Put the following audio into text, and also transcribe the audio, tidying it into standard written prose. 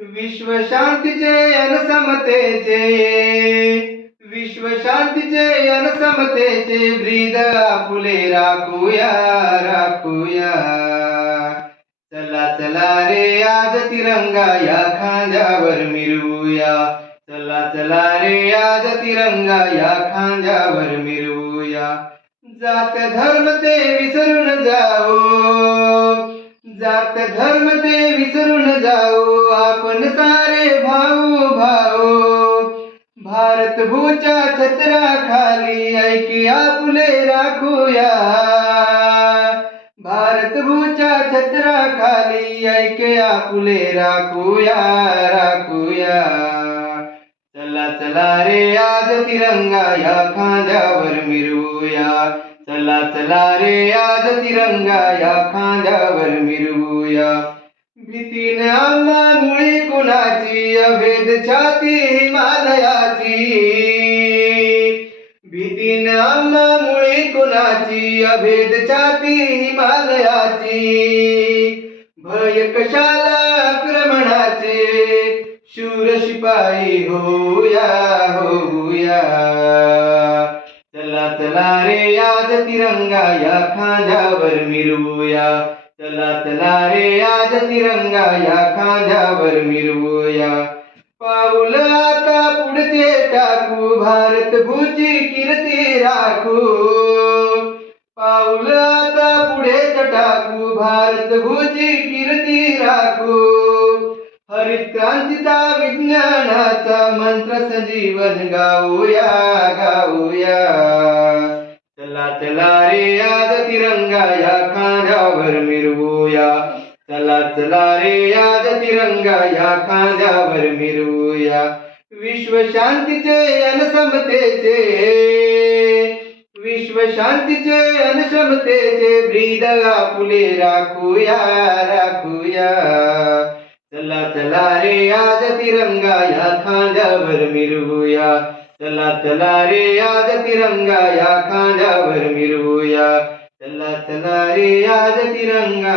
विश्व शांतीचे अन समतेचे, विश्व शांतीचे अन समतेचे ब्रीद आपुले राखूया राखूया. चला चला रे आज तिरंगा या खांद्यावर मिरवूया. चला चला रे आज तिरंगा या खांद्यावर मिरवूया. जात धर्म ते विसरून जाऊ, जात धर्म ते विसरून जाऊ, आपण सारे भाऊ भाऊ. भारत भूच्या छत्राखाली ऐकी आपुले राखूया. भारत भूच्या छत्राखाली ऐके आपुले राखूया राखूया. चला चला रे आज तिरंगा या खांद्यावर मिरवूया. चला चला रे आज तिरंगा या खांद्यावर मिरवूया. भीतीने आम्हा मुळी कुणाची, अभेद छाती हिमालयाची. भीतीने आम्हा मुळी कुणाची, अभेद छाती हिमालयाची. भय कशाला आक्रमणाचे, शूर शिपाई होऊया होऊया. चला चला रे आज तिरंगा या खांद्यावर मिरवूया. चला चला रे आज तिरंगा या खांद्यावर मिरवूया. पाऊल आता पुढचे टाकू, भारत भूची कीर्ती राखू. पाऊल आता पुढेच टाकू, भारत भूची कीर्ती राखू. हरित क्रांतीचा विज्ञानाचा मंत्र संजीवन गाऊया गाऊया. चला चला रे आज तिरंगा या खांद्यावर मिरवूया. चला चला रे आज तिरंगा या खांद्यावर मिरवूया. विश्व शांतीचे अन समतेचे, विश्व शांतीचे अन समतेचे ब्रीद आपुले राखूया राखूया. चला चला रे आज तिरंगा या खांद्यावर मिरवूया. चला चला रे आज तिरंगा या खांद्यावर मिरवूया. चला चला रे आज तिरंगा